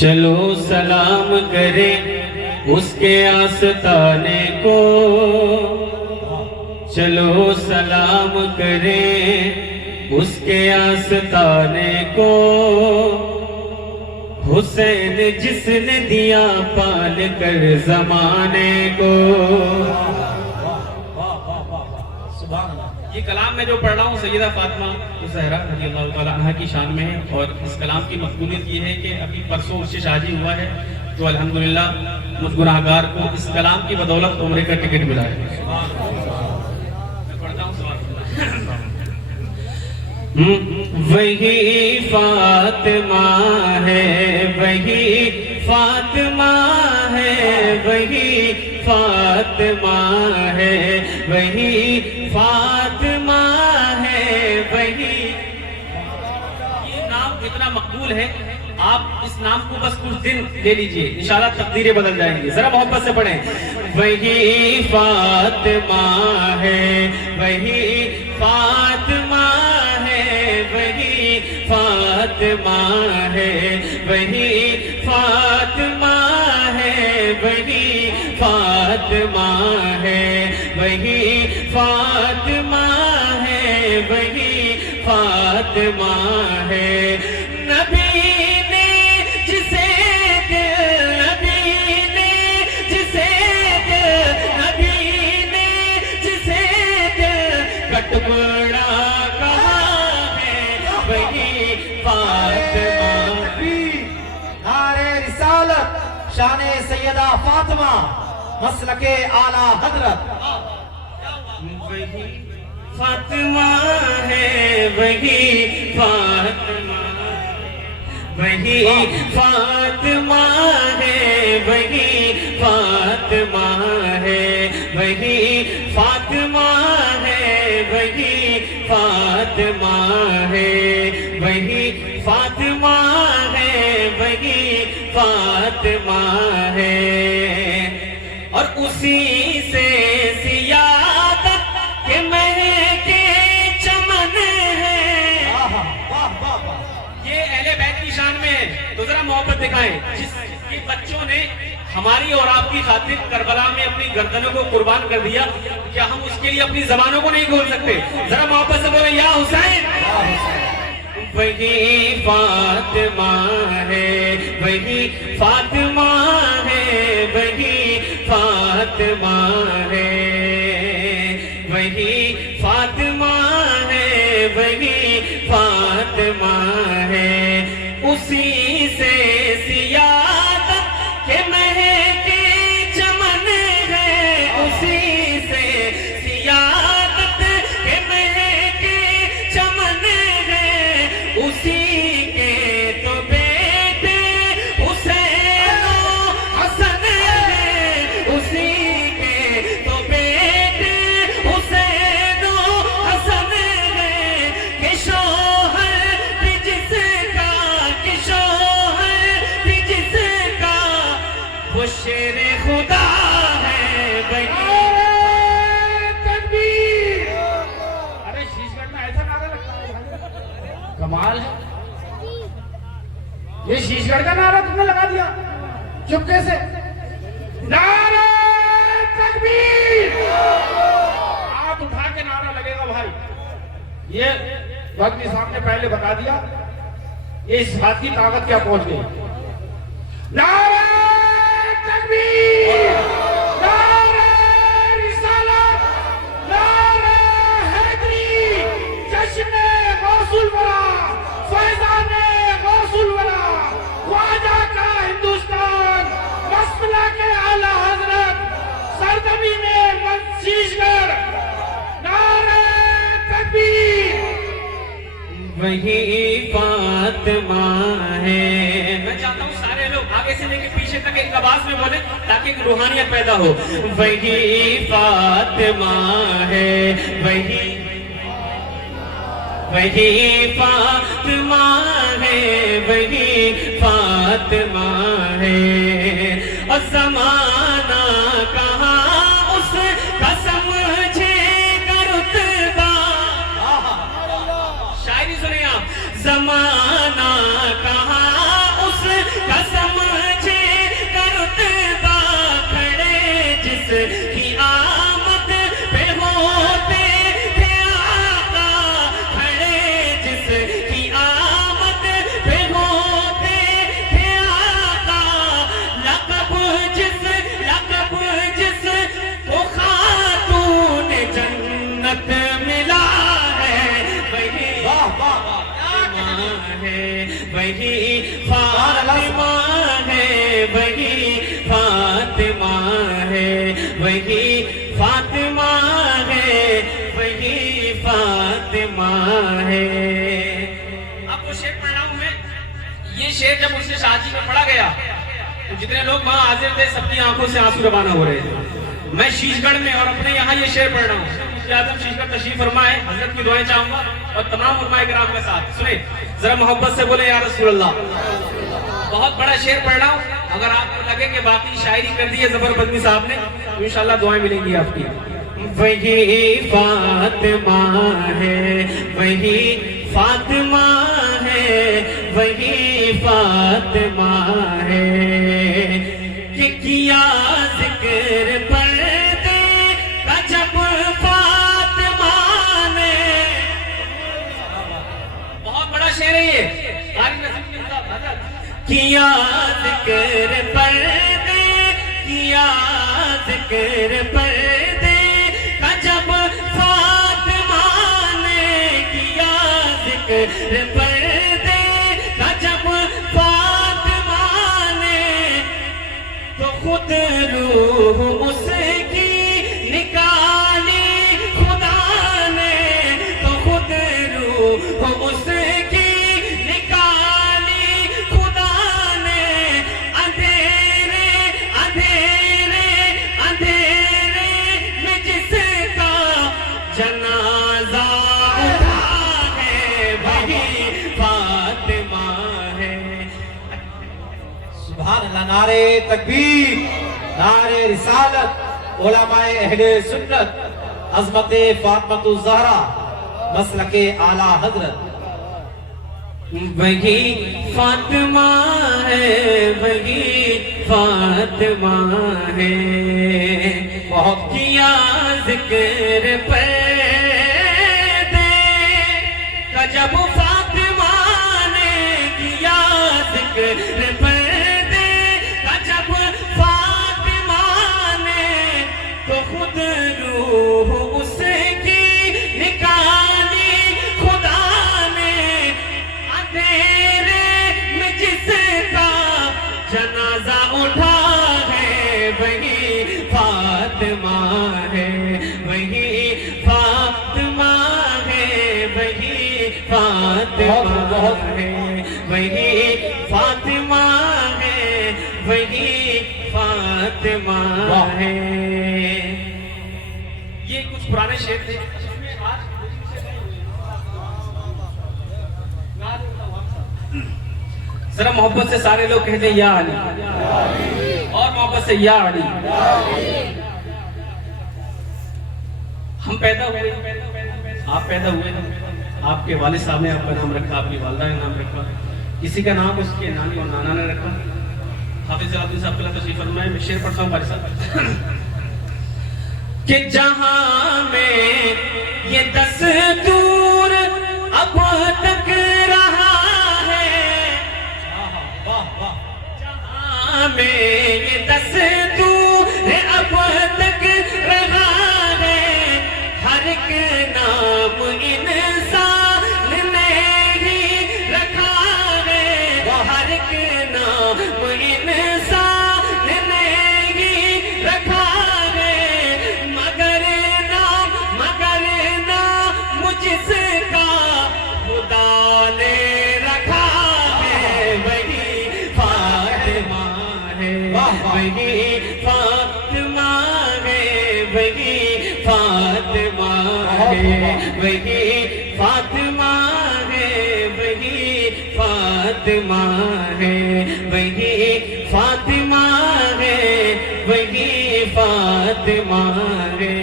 چلو سلام کریں اس کے آستانے کو، چلو سلام کریں اس کے آستانے کو، حسین جس نے دیا پال کر زمانے کو۔ یہ کلام میں جو پڑھ رہا ہوں سیدہ فاطمہ زہرا رضی اللہ تعالیٰ عنہ کی شان میں ہے، اور اس کلام کی مقبولیت یہ ہے کہ ابھی پرسوں عرش شادی ہوا ہے، تو الحمدللہ مجھ گناہگار کو اس کلام کی بدولت عمرے کا ٹکٹ ملا ہے۔ میں پڑھتا ہوں وہی فاطمہ ہے، وہی فاطمہ ہے، وہی فاطمہ ہے، وہی فاطمہ ہے، وہی۔ یہ نام اتنا مقبول ہے، آپ اس نام کو بس کچھ دن لے لیجئے، انشاءاللہ تقدیریں بدل جائیں گی۔ ذرا محبت سے پڑھیں۔ وہی فاطمہ ہے، وہی فاطمہ ہے، وہی فاطمہ ہے، وہی فاطمہ ہے، وہی فاطمہ ہے، وہی فاطمہ ہے، وہی فاطمہ ہے۔ نبی نے جسے دل، نبی نے جسے دل، نبی نے جسے دل کا ٹکڑا کہا ہے، وہی فاطمہ۔ نعرہ رسالت شان سیدہ فاطمہ مسلک اعلیٰ حضرت۔ وہی فاطمہ ہے، وہی فاطمہ، وہی فاطمہ ہے، وہی فاطمہ ہے، وہی فاطمہ ہے، وہی فاطمہ ہے، وہی فاطمہ ہے، وہی فاطمہ ہے۔ اور اسی سے سیادت کے مہکے چمن ہے۔ یہ اہل بیت کی شان میں ہے، تو ذرا محبت دکھائیں۔ جس کے بچوں نے ہماری اور آپ کی خاطر کربلا میں اپنی گردنوں کو قربان کر دیا، کیا ہم اس کے لیے اپنی زبانوں کو نہیں کھول سکتے؟ ذرا محبت سے بولیں یا حسین۔ وہی فاطمہ ہے، وہی فاطمہ ہے، وہی فاطمہ ہے، وہی فاطمہ ہے، وہی فاطمہ ہے۔ اسی سے سیادت کے مہکے چمن ہے، اسی سے سیادت کے مہکے چمن ہے، اسی کے تو بیٹے حسین و حسن ہے، اسی کے تو بیٹے حسین و حسن ہے، کہ شوہر بھی جس کا، کہ شوہر بھی جس کا وہ شیر خدا ہے، وہی۔ ارے شیش گڑھ میں ایسا نعرہ لگتا ہے، کمال ہے۔ یہ شیش گڑھ کا نعرہ تم نے لگا دیا چپکے سے۔ نعرہ تکبیر! ہاتھ اٹھا کے نعرہ لگے گا بھائی۔ یہ وقت صاحب نے پہلے بتا دیا، یہ اس بات کی طاقت کیا پہنچ گئی۔ نعرہ تکبیر! نعرہ رسالت! نعرہ حیدری! جشن غوث الورا! فیضان غوث الورا! خواجہ کا ہندوستان! مسلک اعلیٰ حضرت! سرزمین شیش گڑھ! نعرہ تکبیر! وہی فاطمہ ہے۔ میں چاہتا ہوں سارے لوگ آگے سے لے کے پیچھے تک ایک آواز میں بولیں تاکہ ایک روحانیت پیدا ہو۔ وہی فاطمہ ہے، وہی فاطمہ ہے، وہی فاطمہ ہے۔ اور زمانہ کہاں اس کا سمجھے گا رتبہ۔ شاعری سنیں آپ۔ زمانہ کہاں اس کا سمجھے وہی فاطمہ ہے، وہی فاطمہ ہے، وہی فاطمہ ہے، وہی فاطمہ ہے۔ اب وہ شعر پڑھ رہا ہوں میں، یہ شعر جب اس نے شادی میں پڑھا گیا تو جتنے لوگ وہاں حاضر تھے سب کی آنکھوں سے آنسو روانہ ہو رہے تھے۔ میں شیش گڑھ میں اور اپنے یہاں یہ شعر پڑھ رہا ہوں، مفتی اعظم شیش گڑھ تشریف فرمائے، حضرت کی دعائیں چاہوں گا اور تمام علماء کرام کے ساتھ سنیں، ذرا محبت سے بولے یا رسول اللہ۔ بہت بڑا شعر پڑھ رہا ہوں، اگر آپ کو لگے کہ باقی شاعری کر دی ہے ظفر بدنی صاحب نے تو انشاءاللہ دعائیں ملیں گی آپ کی۔ وہی فاطمہ ہے، وہی فاطمہ ہے، وہی فاطمہ ہے، کہ کیا ذکر پردے کا جب فاطمہ نے۔ بہت بڑا شعر ہے یہ، قاری نصیر صاحب حضرت۔ کیا ذکر پردے، کیا ذکر پردے کا جب فاطمہ نے، کیا ذکر پردے کا جب فاطمہ نے، تو خود روح اس کی نکالی خدا نے، تو خود روح اس کی نکالی خدا نے، اندھیرے اندھیرے اندھیرے میں جس کا جنازہ اٹھا ہے، وہی فاطمہ ہے۔ سبحان اللہ، نعرے تکبیر، نعرے رسالت، علماء اہل سنت، عظمت فاطمہ الزہرا، مسلک اعلیٰ حضرت۔ وہی فاطمہ ہے، وہی فاطمہ ہے، بہت کیا ذکر پردے کا جب فاطمہ نے، کیا ذکر پردے کا جب فاطمہ نے، تو خود روح اس کی نکالی خدا نے، اندھیرے میں جس کا جنازہ اٹھا ہے، وہی فاطمہ ہے، وہی فاطمہ ہے، وہی فاطمہ ہے، وہی فاطمہ ہے، وہی فاطمہ ہے۔ یہ کچھ پرانے شعر تھے۔ ذرا محبت سے سارے لوگ کہتے ہیں یا علی، اور محبت سے یا علی۔ ہم پیدا ہوئے، آپ پیدا ہوئے، آپ کے والد صاحب نے آپ کا نام رکھا، آپ کی والدہ نے نام رکھا، کسی کا نام اس کے نانی اور نانا نے رکھا۔ حافظ جلال صاحب کے تشریف فرمائے، میں شعر پڑھتا ہوں قاری صاحب۔ کہ جہاں میں یہ دستور اب تک رہا ہے، جہاں میں یہ دستور اب تک رہا ہے، ہر ایک نام انسان نے ہی رکھا ہے، ہر ایک نام انسان نے ہی رکھا ہے، مگر نام جس کا خدا نے رکھا ہے، وہی فاطمہ ہے، وہی فاطمہ ہے، وہی فاطمہ ہے، وہی فاطمہ ہے، وہی فاطمہ ہے، وہی فاطمہ ہے، وہی فاطمہ ہے۔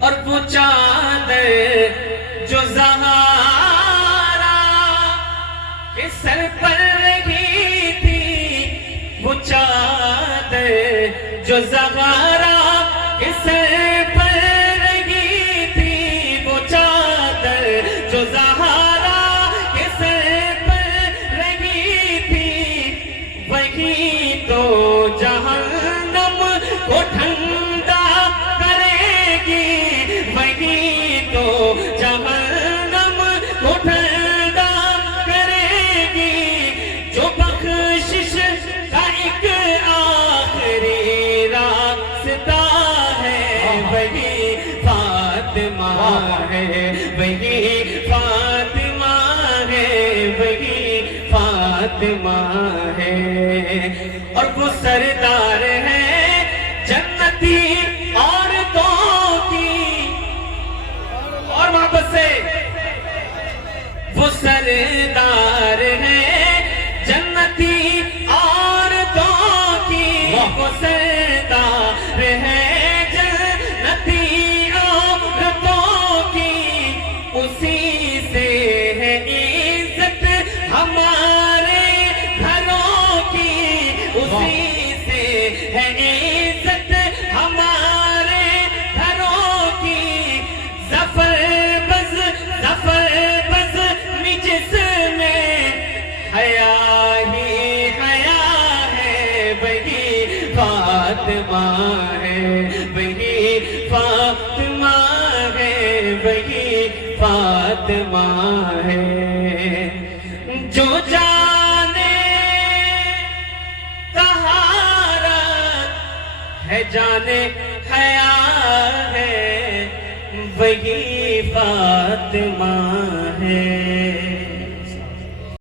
اور وہ چادر جو زہرا کے سر پر رہی تھی، وہ چادر جو زہرا کے سر پر رہی تھی، وہ چادر جو زہرا کے سر پر رہی تھی، وہی تو جہنم کو ٹھنڈا کرے گی، وہی تو جہنم کو ٹھنڈا فاطمہ ہے، اور وہ سردار ہے جنتی عورتوں کی، اور واپس سے وہ سردار ہے جنتی عورتوں کی، وہ سردار ہے جنتی عورتوں کی، اسی سے ہے عزت ہمارے گھروں کی، اسی سے ہے عزت ہمارے گھروں کی، ظفر بز جس میں حیا ہی حیا ہے، وہی فاطمہ ہے، وہی فاطمہ ہے، وہی فاطمہ ہے، جو جانے طہارت ہے جانے حیا ہے، وہی فاطمہ ہے۔